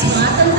ಸ್ವಾತಂತ್ರ್ಯ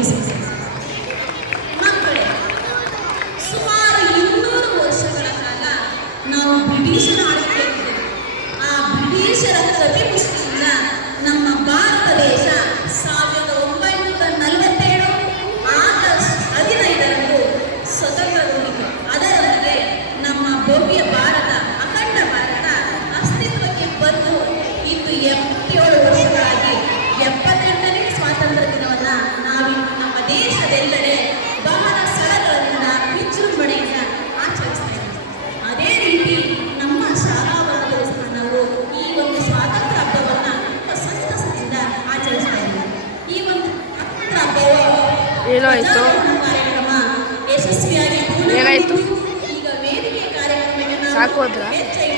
ತಿಳಿಸಿ ಮಕ್ಕಳೇ ಸುಮಾರು ಇನ್ನೂರು ವರ್ಷಗಳ ಕಾಲ ನಾವು ಬ್ರಿಟಿಷರ ದೇಶದೆಂದರೆ ಬಹಳ ಸ್ಥಳಗಳನ್ನು ವಿಜೃಂಭಣೆಯಿಂದ ಆಚರಿಸ್ತಾ ಅದೇ ರೀತಿ ನಮ್ಮ ಶಾಲಾ ವರ್ಗದ ಸ್ಥಾನವು ಈ ಒಂದು ಸ್ವಾತಂತ್ರ್ಯ ಹಬ್ಬವನ್ನು ಸಂತಸದಿಂದ ಆಚರಿಸ್ತಾ ಇದ್ದೀವಿ ಈ ಒಂದು ಸ್ವಾತಂತ್ರ್ಯ ಹಬ್ಬವು ಕಾರ್ಯಕ್ರಮ ಯಶಸ್ವಿಯಾಗಿ ಈಗ ವೇದಿಕೆ ಕಾರ್ಯಕ್ರಮಕ್ಕೆ ಹೆಚ್ಚಾಗಿ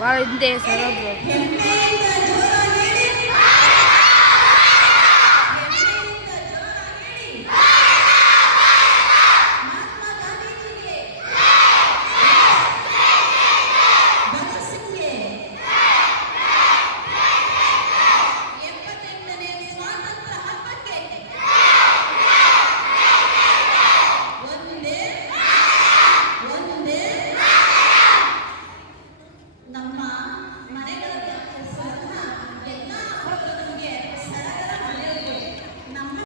Valentine's Day, celebrate.